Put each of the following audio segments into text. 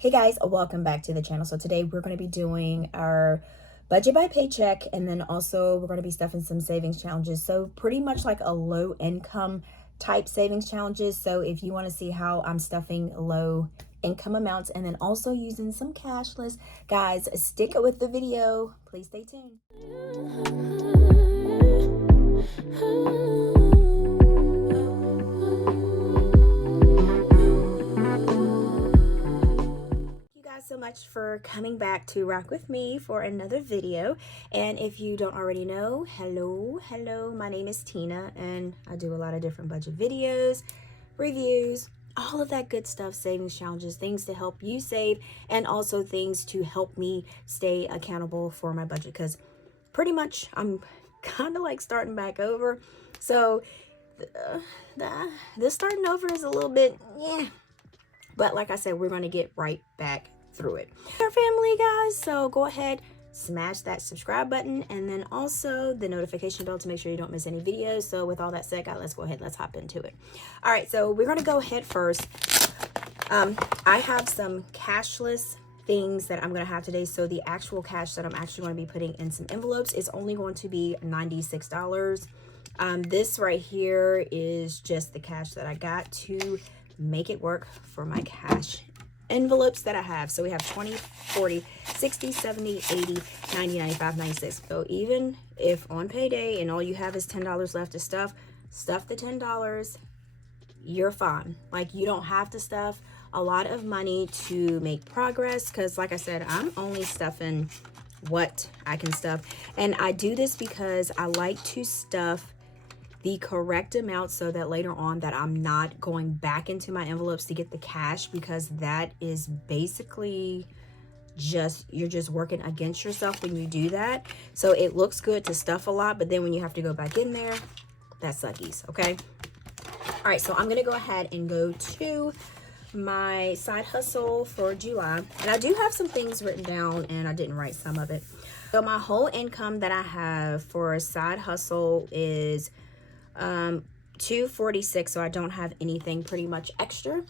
Hey guys, welcome back to the channel. So today we're going to be doing our budget by paycheck, and then also we're going to be stuffing some savings challenges. So pretty much like a low income type savings challenges. So if you want to see how I'm stuffing low income amounts and then also using some cashless, guys, stick with the video. Please stay tuned. So much for coming back to rock with me for another video. And if you don't already know, hello, my name is Tina, and I do a lot of different budget videos, reviews, all of that good stuff, savings challenges, things to help you save, and also things to help me stay accountable for my budget, because pretty much I'm kind of like starting back over. So this starting over is a little bit but like I said, we're going to get right back through it. Our family, guys, so go ahead, smash that subscribe button, and then also the notification bell to make sure you don't miss any videos. So with all that said, guys, let's go ahead, let's hop into it. All right, so we're going to go ahead first. I have some cashless things that I'm going to have today. So the actual cash that I'm actually going to be putting in some envelopes is only going to be $96. This right here is just the cash that I got to make it work for my cash envelopes that I have. So we have 20, 40, 60, 70, 80, 90, 95, 96. So even if on payday and all you have is $10 left to stuff the $10, you're fine. Like, you don't have to stuff a lot of money to make progress, because like I said, I'm only stuffing what I can stuff. And I do this because I like to stuff the correct amount so that later on that I'm not going back into my envelopes to get the cash, because that is basically you're just working against yourself when you do that. So it looks good to stuff a lot, but then when you have to go back in there, that suckies. Okay. All right, so I'm gonna go ahead and go to my side hustle for July, and I do have some things written down and I didn't write some of it. So my whole income that I have for a side hustle is $246, so I don't have anything pretty much extra.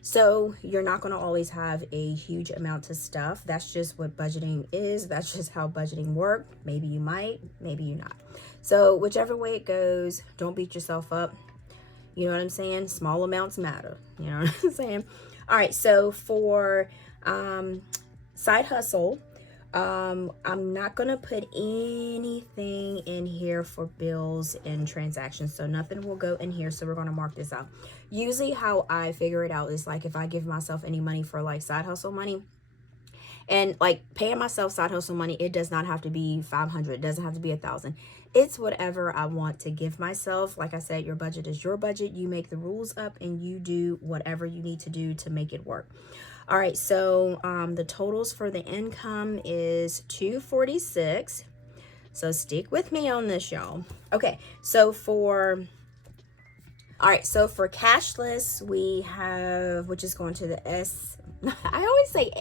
So you're not going to always have a huge amount to stuff. That's just what budgeting is. That's just how budgeting works. Maybe you might, maybe you not. So whichever way it goes, don't beat yourself up. You know what I'm saying? Small amounts matter. You know what I'm saying? All right, so for side hustle, I'm not gonna put anything in here for bills and transactions, so nothing will go in here. So we're gonna mark this out. Usually how I figure it out is like, if I give myself any money for like side hustle money, and like paying myself side hustle money, it does not have to be 500, it doesn't have to be 1,000. It's whatever I want to give myself. Like I said, your budget is your budget. You make the rules up and you do whatever you need to do to make it work. All right, so the totals for the income is $246. So stick with me on this, y'all. Okay, so for cashless, we have, which is going to the S, I always say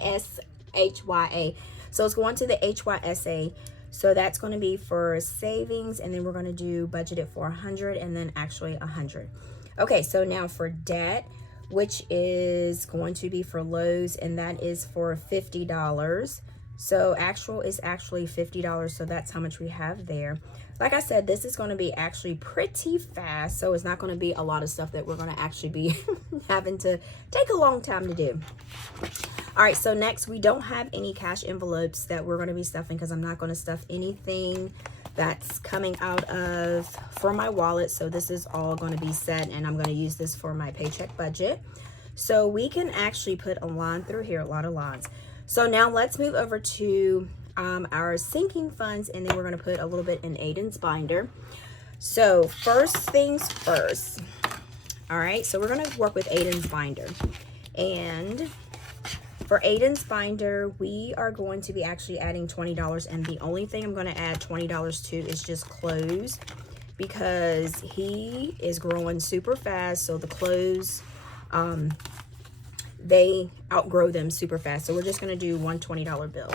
SHYA. So it's going to the HYSA. So that's going to be for savings, and then we're going to do budgeted for 100 and then actually 100. Okay, so now for debt, which is going to be for Lowe's, and that is for $50. So actual is actually $50. So that's how much we have there. Like I said, this is going to be actually pretty fast. So it's not going to be a lot of stuff that we're going to actually be having to take a long time to do. All right, so next, we don't have any cash envelopes that we're going to be stuffing, because I'm not going to stuff anything that's coming out of for my wallet. So this is all going to be set, and I'm going to use this for my paycheck budget. So we can actually put a line through here, a lot of lines. So now let's move over to our sinking funds, and then we're going to put a little bit in Aiden's binder. So first things first. All right, so we're going to work with Aiden's binder, and for Aiden's binder, we are going to be actually adding $20, and the only thing I'm going to add $20 to is just clothes, because he is growing super fast. So the clothes, they outgrow them super fast. So we're just going to do one $20 bill.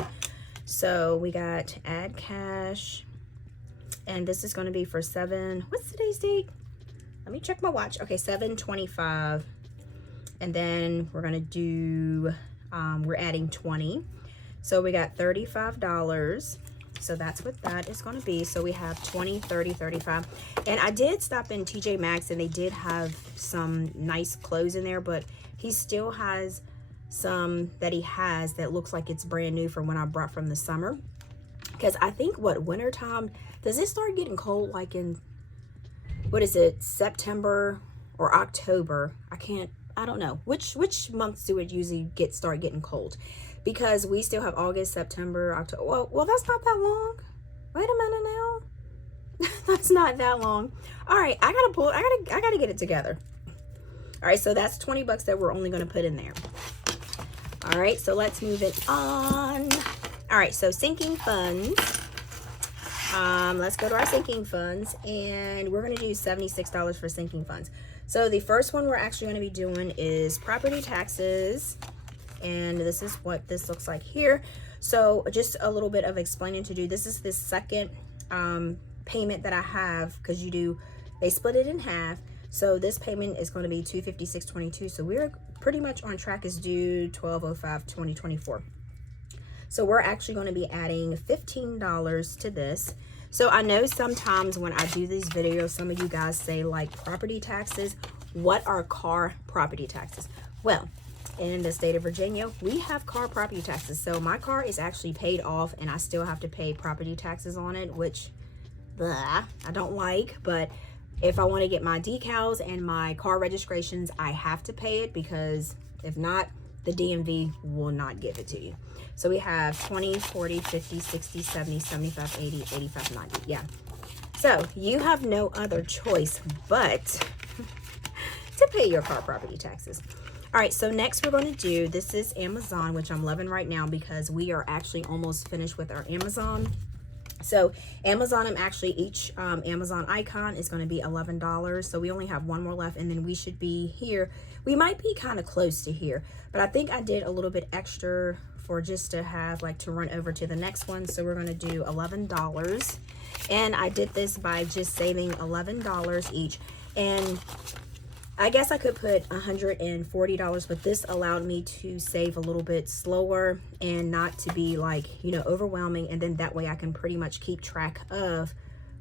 So we got add cash, and this is going to be for what's today's date? Let me check my watch. Okay, 7/25. And then we're going to do we're adding 20. So we got $35. So that's what that is going to be. So we have 20, 30, 35. And I did stop in TJ Maxx and they did have some nice clothes in there, but he still has some that he has that looks like it's brand new from when I brought from the summer. Because I think winter time, does it start getting cold like in, what is it, September or October? I don't know. Which months do it usually start getting cold? Because we still have August, September, October. Well, that's not that long. Wait a minute now. That's not that long. All right, I gotta get it together. All right, so that's 20 bucks that we're only gonna put in there. All right, so let's move it on. All right, so sinking funds. Let's go to our sinking funds, and we're gonna do $76 for sinking funds. So the first one we're actually gonna be doing is property taxes. And this is what this looks like here. So just a little bit of explaining to do. This is the second payment that I have, because they split it in half. So this payment is going to be $256.22. So we're pretty much on track. Is due 12/05/2024. So we're actually going to be adding $15 to this. So I know sometimes when I do these videos, some of you guys say like property taxes. What are car property taxes? Well, in the state of Virginia, we have car property taxes. So my car is actually paid off and I still have to pay property taxes on it, which I don't like. But if I want to get my decals and my car registrations, I have to pay it, because if not, the DMV will not give it to you. So we have 20, 40, 50, 60, 70, 75, 80, 85, 90. Yeah. So you have no other choice but to pay your car property taxes. All right, so next we're going to do, this is Amazon, which I'm loving right now because we are actually almost finished with our Amazon. So Amazon, I'm actually, each Amazon icon is going to be $11. So we only have one more left, and then we should be here. We might be kind of close to here, but I think I did a little bit extra for just to have like to run over to the next one. So we're going to do $11. And I did this by just saving $11 each. And I guess I could put $140, but this allowed me to save a little bit slower and not to be like, overwhelming. And then that way I can pretty much keep track of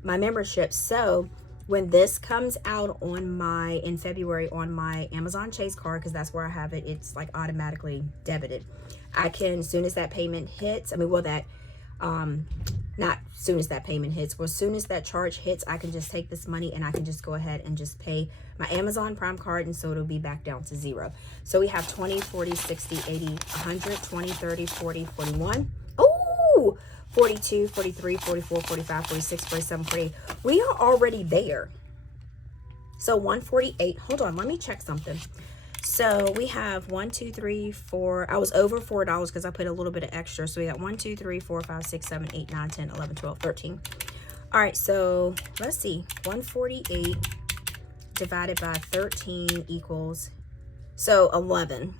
my membership. So when this comes out in February on my Amazon Chase card, because that's where I have it, it's like automatically debited. I can, as soon as that payment hits, not soon as that payment hits, well, as soon as that charge hits, I can just take this money and I can just go ahead and just pay my Amazon Prime card, and so it'll be back down to zero. So we have 20, 40, 60, 80, 100, 20, 30, 40, 41. Oh, 42, 43, 44, 45, 46, 47, 48. We are already there. So 148. Hold on, let me check something. So we have 1, 2, 3, 4. I was over $4 because I put a little bit of extra. So we got 1, 2, 3, 4, 5, 6, 7, 8, 9, 10, 11, 12, 13. All right, so let's see. 148 divided by 13 equals, so 11.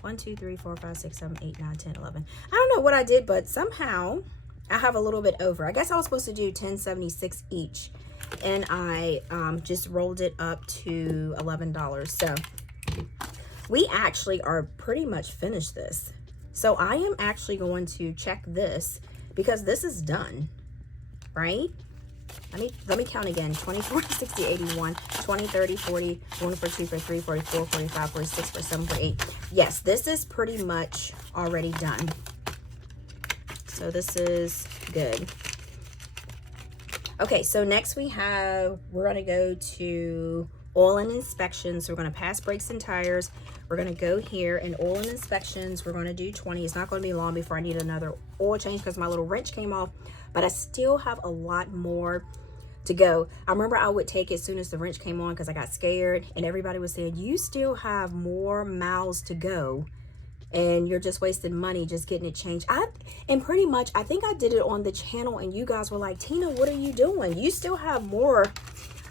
1, 2, 3, 4, 5, 6, 7, 8, 9, 10, 11. I don't know what I did, but somehow I have a little bit over. I guess I was supposed to do 1076 each, and I just rolled it up to $11. So we actually are pretty much finished this. So I am actually going to check this because this is done, right? Let me count again. 20, 40, 60, 81, 20, 30, 40, 1, 42, 43, 44, 45, 46, 47, 48. Yes, this is pretty much already done. So this is good. Okay, so next we're going to go to oil and inspections. So we're going to pass brakes and tires. We're going to go here and oil and inspections. We're going to do 20. It's not going to be long before I need another oil change because my little wrench came off, but I still have a lot more to go. I remember I would take it as soon as the wrench came on because I got scared, and everybody was saying, you still have more miles to go and you're just wasting money just getting it changed. And pretty much, I think I did it on the channel and you guys were like, Tina, what are you doing? You still have more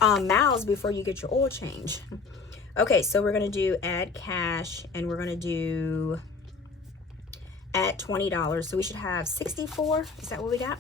miles before you get your oil change. Okay, so we're going to do add cash, and we're going to do add $20. So we should have 64. Is that what we got?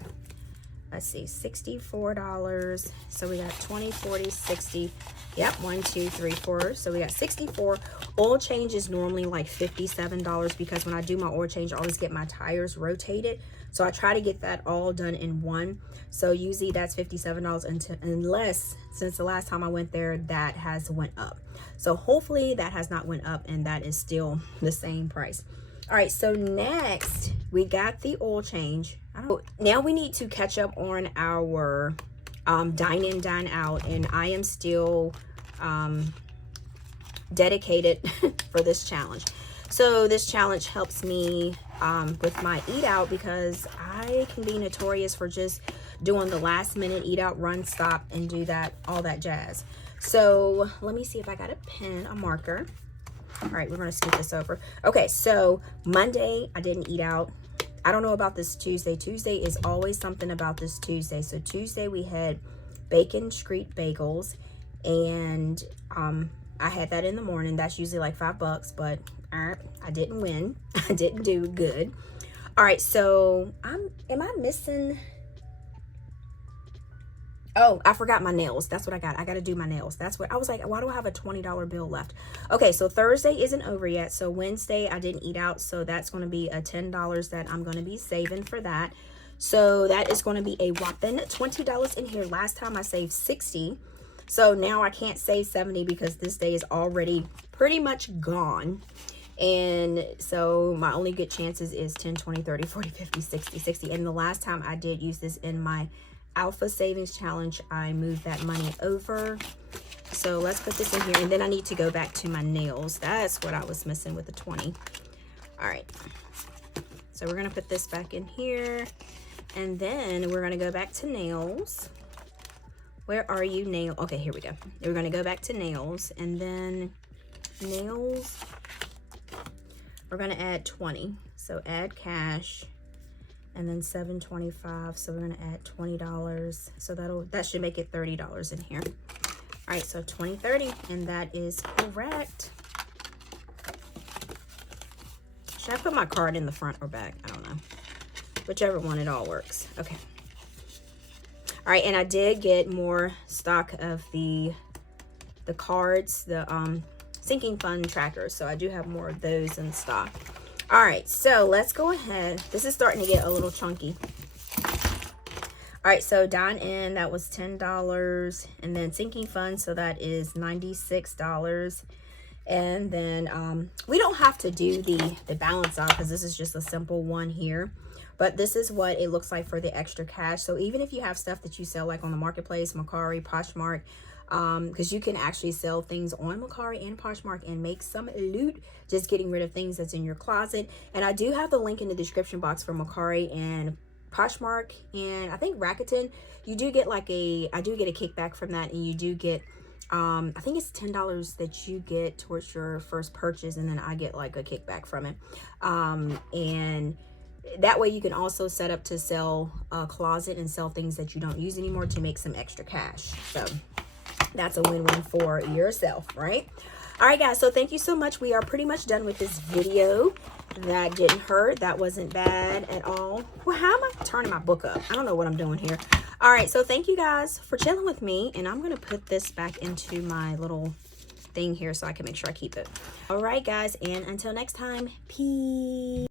let's see, $64. So we got 20, 40, 60. Yep, 1, 2, 3, 4. So we got 64. Oil change is normally like $57 because when I do my oil change, I always get my tires rotated. So I try to get that all done in one. So usually that's $57 unless since the last time I went there, that has went up. So hopefully that has not went up and that is still the same price. All right, so next we got the oil change. Now we need to catch up on our dine in, dine out, and I am still dedicated for this challenge. So this challenge helps me with my eat out because I can be notorious for just doing the last minute eat out, run, stop, and do that, all that jazz. So let me see if I got a pen, a marker. All right, we're gonna skip this over. Okay, so Monday I didn't eat out. I don't know about this Tuesday. Tuesday is always something about this Tuesday. So Tuesday we had bacon street bagels, and I had that in the morning. That's usually like $5, but I didn't win. I didn't do good. All right, so am I missing? Oh, I forgot my nails. That's what I got. I got to do my nails. That's what I was like, why do I have a $20 bill left? Okay, so Thursday isn't over yet. So Wednesday I didn't eat out. So that's going to be a $10 that I'm going to be saving for that. So that is going to be a whopping $20 in here. Last time I saved 60. So now I can't save 70 because this day is already pretty much gone. And so my only good chances is 10, 20, 30, 40, 50, 60, 60. And the last time I did use this in my Alpha Savings Challenge, I moved that money over. So let's put this in here. And then I need to go back to my nails. That's what I was missing with the 20. All right. So we're going to put this back in here. And then we're going to go back to nails. Where are you, nail? Okay, here we go. We're going to go back to nails. And then nails, we're going to add 20. So add cash. And then $7.25, so we're gonna add $20. So that should make it $30 in here. All right, so 20, 30, and that is correct. Should I put my card in the front or back? I don't know. Whichever one, it all works. Okay. All right, and I did get more stock of the cards, the sinking fund trackers. So I do have more of those in stock. All right, so let's go ahead. This is starting to get a little chunky. All right, so dine in, that was $10. And then sinking fund, so that is $96. And then we don't have to do the balance out because this is just a simple one here. But this is what it looks like for the extra cash. So even if you have stuff that you sell like on the marketplace, Mercari, Poshmark, because you can actually sell things on Mercari and Poshmark and make some loot just getting rid of things that's in your closet. And I do have the link in the description box for Mercari and Poshmark, and I think Rakuten. You do get like I do get a kickback from that, and you do get I think it's $10 that you get towards your first purchase, and then I get like a kickback from it. And that way you can also set up to sell a closet and sell things that you don't use anymore to make some extra cash. So that's a win-win for yourself, right? All right, guys, so thank you so much. We are pretty much done with this video. That didn't hurt. That wasn't bad at all. Well, how am I turning my book up? I don't know what I'm doing here. All right, so thank you guys for chilling with me, and I'm going to put this back into my little thing here so I can make sure I keep it. All right, guys, and until next time, peace.